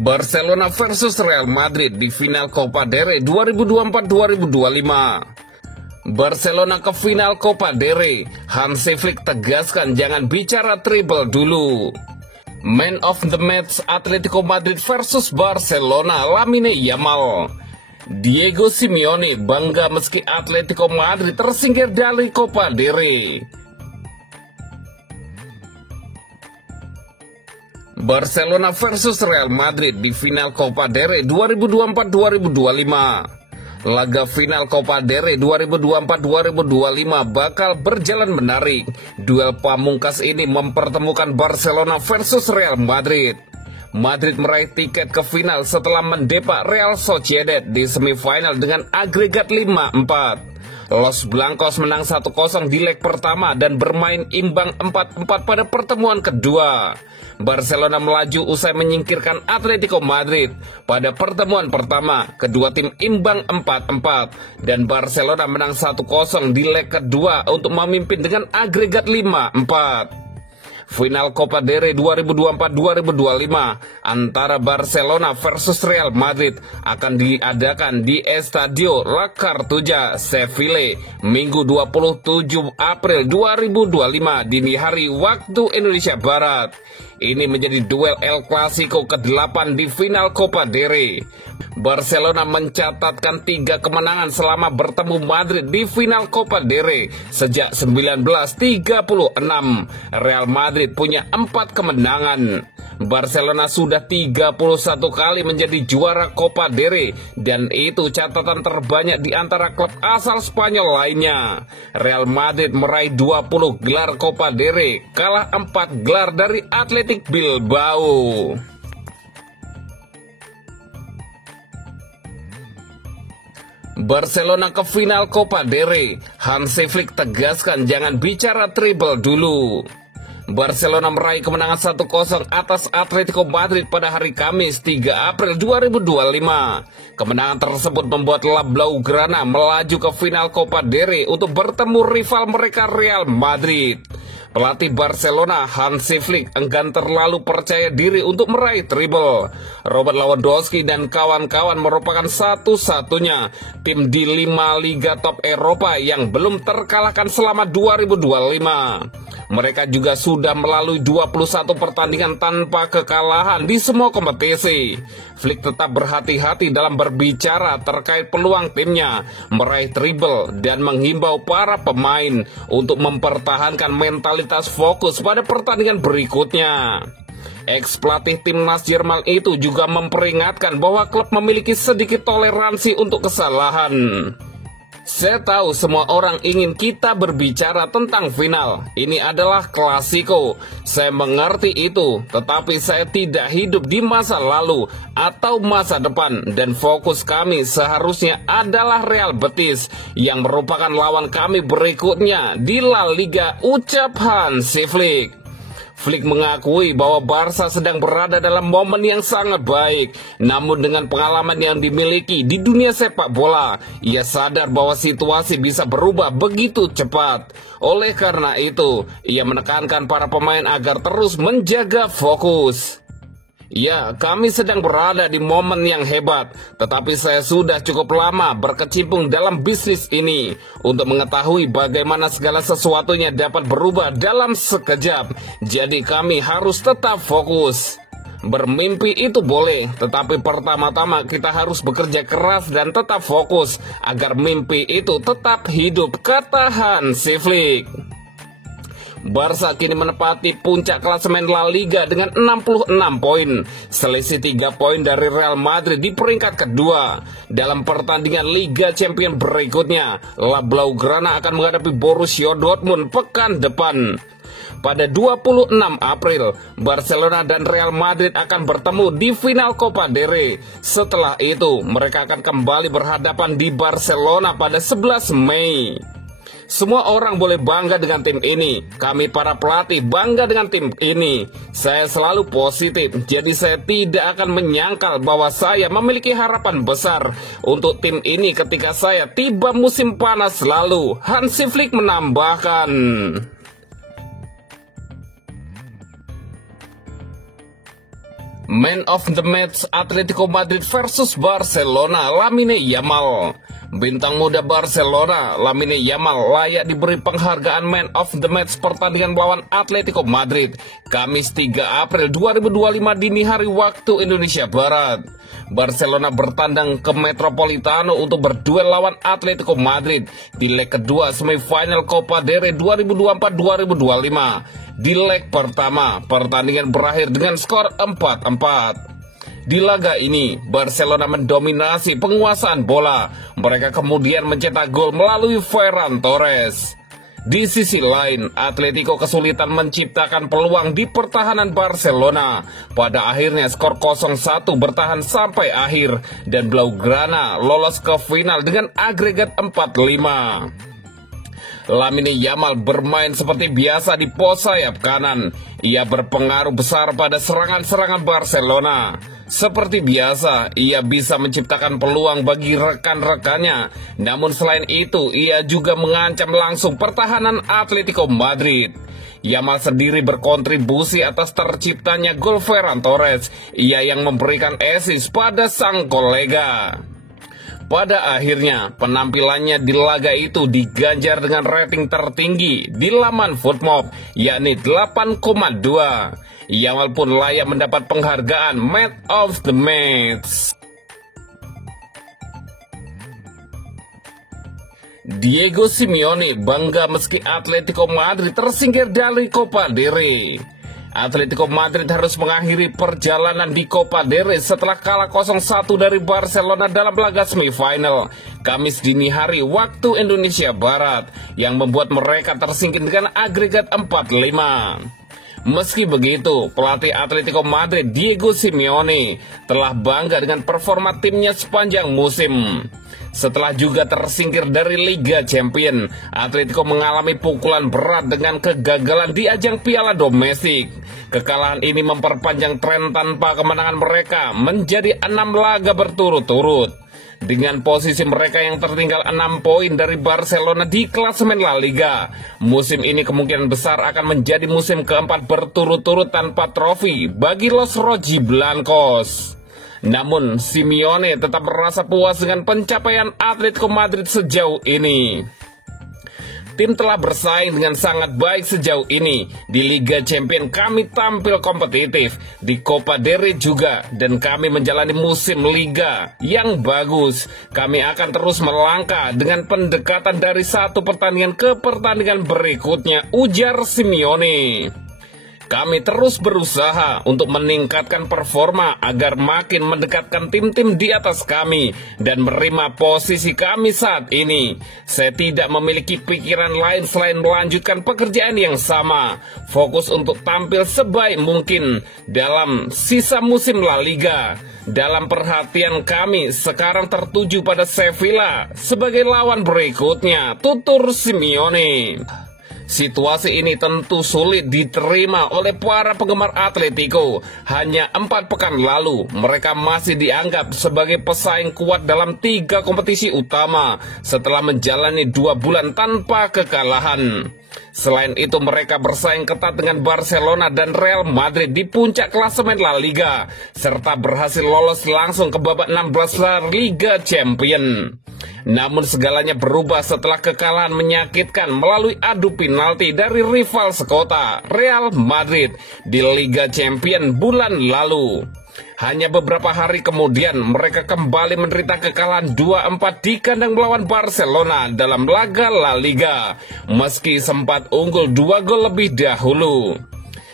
Barcelona versus Real Madrid di final Copa del Rey 2024-2025. Barcelona ke final Copa del Rey. Hansi Flick tegaskan jangan bicara treble dulu. Man of the match Atletico Madrid versus Barcelona, Lamine Yamal. Diego Simeone bangga meski Atletico Madrid tersingkir dari Copa del Rey. Barcelona versus Real Madrid di final Copa del Rey 2024-2025. Laga final Copa del Rey 2024-2025 bakal berjalan menarik. Duel pamungkas ini mempertemukan Barcelona versus Real Madrid. Madrid meraih tiket ke final setelah mendepak Real Sociedad di semifinal dengan agregat 5-4. Los Blancos menang 1-0 di leg pertama dan bermain imbang 4-4 pada pertemuan kedua. Barcelona melaju usai menyingkirkan Atletico Madrid. Pada pertemuan pertama, kedua tim imbang 4-4 dan Barcelona menang 1-0 di leg kedua untuk memimpin dengan agregat 5-4. Final Copa del Rey 2024-2025 antara Barcelona versus Real Madrid akan diadakan di Estadio La Cartuja, Sevilla, Minggu 27 April 2025 dini hari waktu Indonesia Barat. Ini menjadi duel El Clasico ke-8 di final Copa del Rey. Barcelona mencatatkan 3 kemenangan selama bertemu Madrid di final Copa del Rey sejak 1936. Real Madrid punya 4 kemenangan. Barcelona sudah 31 kali menjadi juara Copa del Rey dan itu catatan terbanyak di antara klub asal Spanyol lainnya. Real Madrid meraih 20 gelar Copa del Rey, kalah 4 gelar dari Athletic Bilbao. Barcelona ke final Copa del Rey. Hansi Flick tegaskan jangan bicara treble dulu. Barcelona meraih kemenangan 1-0 atas Atletico Madrid pada hari Kamis 3 April 2025. Kemenangan tersebut membuat La Blaugrana melaju ke final Copa del Rey untuk bertemu rival mereka Real Madrid. Pelatih Barcelona Hansi Flick enggan terlalu percaya diri untuk meraih treble. Robert Lewandowski dan kawan-kawan merupakan satu-satunya tim di 5 liga top Eropa yang belum terkalahkan selama 2025. Mereka juga sudah melalui 21 pertandingan tanpa kekalahan di semua kompetisi. Flick tetap berhati-hati dalam berbicara terkait peluang timnya meraih treble dan menghimbau para pemain untuk mempertahankan mentalitas fokus pada pertandingan berikutnya. Ex-pelatih timnas Jerman itu juga memperingatkan bahwa klub memiliki sedikit toleransi untuk kesalahan. Saya tahu semua orang ingin kita berbicara tentang final. Ini adalah klasiko. Saya mengerti itu, tetapi saya tidak hidup di masa lalu atau masa depan. Dan fokus kami seharusnya adalah Real Betis yang merupakan lawan kami berikutnya di La Liga, ucap Hansi Flick. Flick mengakui bahwa Barca sedang berada dalam momen yang sangat baik. Namun dengan pengalaman yang dimiliki di dunia sepak bola, ia sadar bahwa situasi bisa berubah begitu cepat. Oleh karena itu, ia menekankan para pemain agar terus menjaga fokus. Ya, kami sedang berada di momen yang hebat, tetapi saya sudah cukup lama berkecimpung dalam bisnis ini untuk mengetahui bagaimana segala sesuatunya dapat berubah dalam sekejap. Jadi kami harus tetap fokus. Bermimpi itu boleh, tetapi pertama-tama kita harus bekerja keras dan tetap fokus agar mimpi itu tetap hidup, kata Hansi Flick. Barca kini menempati puncak klasemen La Liga dengan 66 poin, selisih 3 poin dari Real Madrid di peringkat kedua. Dalam pertandingan Liga Champions berikutnya, La Blaugrana akan menghadapi Borussia Dortmund pekan depan. Pada 26 April, Barcelona dan Real Madrid akan bertemu di final Copa del Rey. Setelah itu, mereka akan kembali berhadapan di Barcelona pada 11 Mei. Semua orang boleh bangga dengan tim ini. Kami para pelatih bangga dengan tim ini. Saya selalu positif, jadi saya tidak akan menyangkal bahwa saya memiliki harapan besar untuk tim ini ketika saya tiba musim panas lalu. Hansi Flick menambahkan. Man of the match Atletico Madrid versus Barcelona, Lamine Yamal. Bintang muda Barcelona, Lamine Yamal layak diberi penghargaan Man of the match pertandingan melawan Atletico Madrid Kamis 3 April 2025 dini hari waktu Indonesia Barat. Barcelona bertandang ke Metropolitano untuk berduel lawan Atletico Madrid di leg kedua semifinal Copa del Rey 2024-2025. Di leg pertama, pertandingan berakhir dengan skor 4-4. Di laga ini, Barcelona mendominasi penguasaan bola. Mereka kemudian mencetak gol melalui Ferran Torres. Di sisi lain, Atletico kesulitan menciptakan peluang di pertahanan Barcelona. Pada akhirnya skor 0-1 bertahan sampai akhir dan Blaugrana lolos ke final dengan agregat 4-5. Lamine Yamal bermain seperti biasa di pos sayap kanan. Ia berpengaruh besar pada serangan-serangan Barcelona. Seperti biasa, ia bisa menciptakan peluang bagi rekan-rekannya. Namun selain itu, ia juga mengancam langsung pertahanan Atletico Madrid. Yamal sendiri berkontribusi atas terciptanya gol Ferran Torres. Ia yang memberikan assist pada sang kolega. Pada akhirnya, penampilannya di laga itu diganjar dengan rating tertinggi di laman Footmob, yakni 8,2. Yamal pun layak mendapat penghargaan Man of the Match. Diego Simeone bangga meski Atletico Madrid tersingkir dari Copa del Rey. Atletico Madrid harus mengakhiri perjalanan di Copa del Rey setelah kalah 0-1 dari Barcelona dalam laga semifinal Kamis dini hari waktu Indonesia Barat yang membuat mereka tersingkir dengan agregat 4-5. Meski begitu, pelatih Atletico Madrid Diego Simeone telah bangga dengan performa timnya sepanjang musim. Setelah juga tersingkir dari Liga Champions, Atletico mengalami pukulan berat dengan kegagalan di ajang Piala Domestik. Kekalahan ini memperpanjang tren tanpa kemenangan mereka menjadi 6 laga berturut-turut. Dengan posisi mereka yang tertinggal 6 poin dari Barcelona di klasemen La Liga, musim ini kemungkinan besar akan menjadi musim keempat berturut-turut tanpa trofi bagi Los Rojiblancos. Namun, Simeone tetap merasa puas dengan pencapaian Atletico Madrid sejauh ini. Tim telah bersaing dengan sangat baik sejauh ini. Di Liga Champions kami tampil kompetitif, di Copa del Rey juga, dan kami menjalani musim Liga yang bagus. Kami akan terus melangkah dengan pendekatan dari satu pertandingan ke pertandingan berikutnya, ujar Simeone. Kami terus berusaha untuk meningkatkan performa agar makin mendekatkan tim-tim di atas kami dan menerima posisi kami saat ini. Saya tidak memiliki pikiran lain selain melanjutkan pekerjaan yang sama. Fokus untuk tampil sebaik mungkin dalam sisa musim La Liga. Dalam perhatian kami sekarang tertuju pada Sevilla sebagai lawan berikutnya, tutur Simeone. Situasi ini tentu sulit diterima oleh para penggemar Atletico. Hanya 4 pekan lalu, mereka masih dianggap sebagai pesaing kuat dalam 3 kompetisi utama setelah menjalani 2 bulan tanpa kekalahan. Selain itu, mereka bersaing ketat dengan Barcelona dan Real Madrid di puncak klasemen La Liga, serta berhasil lolos langsung ke babak 16 besar Liga Champions. Namun segalanya berubah setelah kekalahan menyakitkan melalui adu penalti dari rival sekota Real Madrid di Liga Champions bulan lalu. Hanya beberapa hari kemudian mereka kembali menderita kekalahan 2-4 di kandang melawan Barcelona dalam laga La Liga, meski sempat unggul 2 gol lebih dahulu.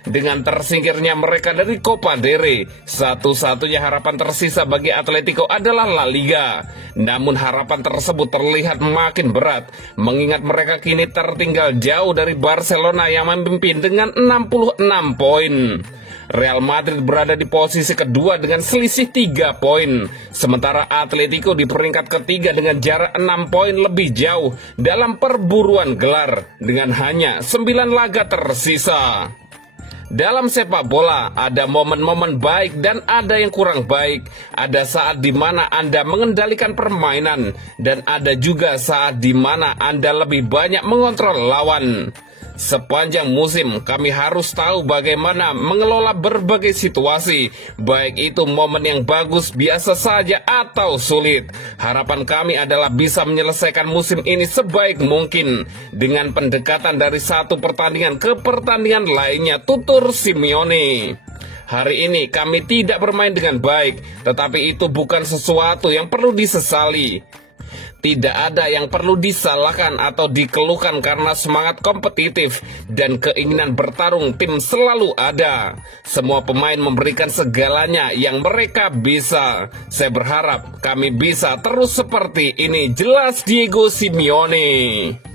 Dengan tersingkirnya mereka dari Copa del Rey, satu-satunya harapan tersisa bagi Atletico adalah La Liga. Namun harapan tersebut terlihat makin berat, mengingat mereka kini tertinggal jauh dari Barcelona yang memimpin dengan 66 poin. Real Madrid berada di posisi kedua dengan selisih 3 poin, sementara Atletico di peringkat ketiga dengan jarak 6 poin lebih jauh dalam perburuan gelar dengan hanya 9 laga tersisa. Dalam sepak bola, ada momen-momen baik dan ada yang kurang baik. Ada saat di mana Anda mengendalikan permainan, dan ada juga saat di mana Anda lebih banyak mengontrol lawan. Sepanjang musim kami harus tahu bagaimana mengelola berbagai situasi, baik itu momen yang bagus, biasa saja atau sulit. Harapan kami adalah bisa menyelesaikan musim ini sebaik mungkin dengan pendekatan dari satu pertandingan ke pertandingan lainnya, tutur Simeone. Hari ini kami tidak bermain dengan baik, tetapi itu bukan sesuatu yang perlu disesali. Tidak ada yang perlu disalahkan atau dikeluhkan karena semangat kompetitif dan keinginan bertarung tim selalu ada. Semua pemain memberikan segalanya yang mereka bisa. Saya berharap kami bisa terus seperti ini, jelas Diego Simeone.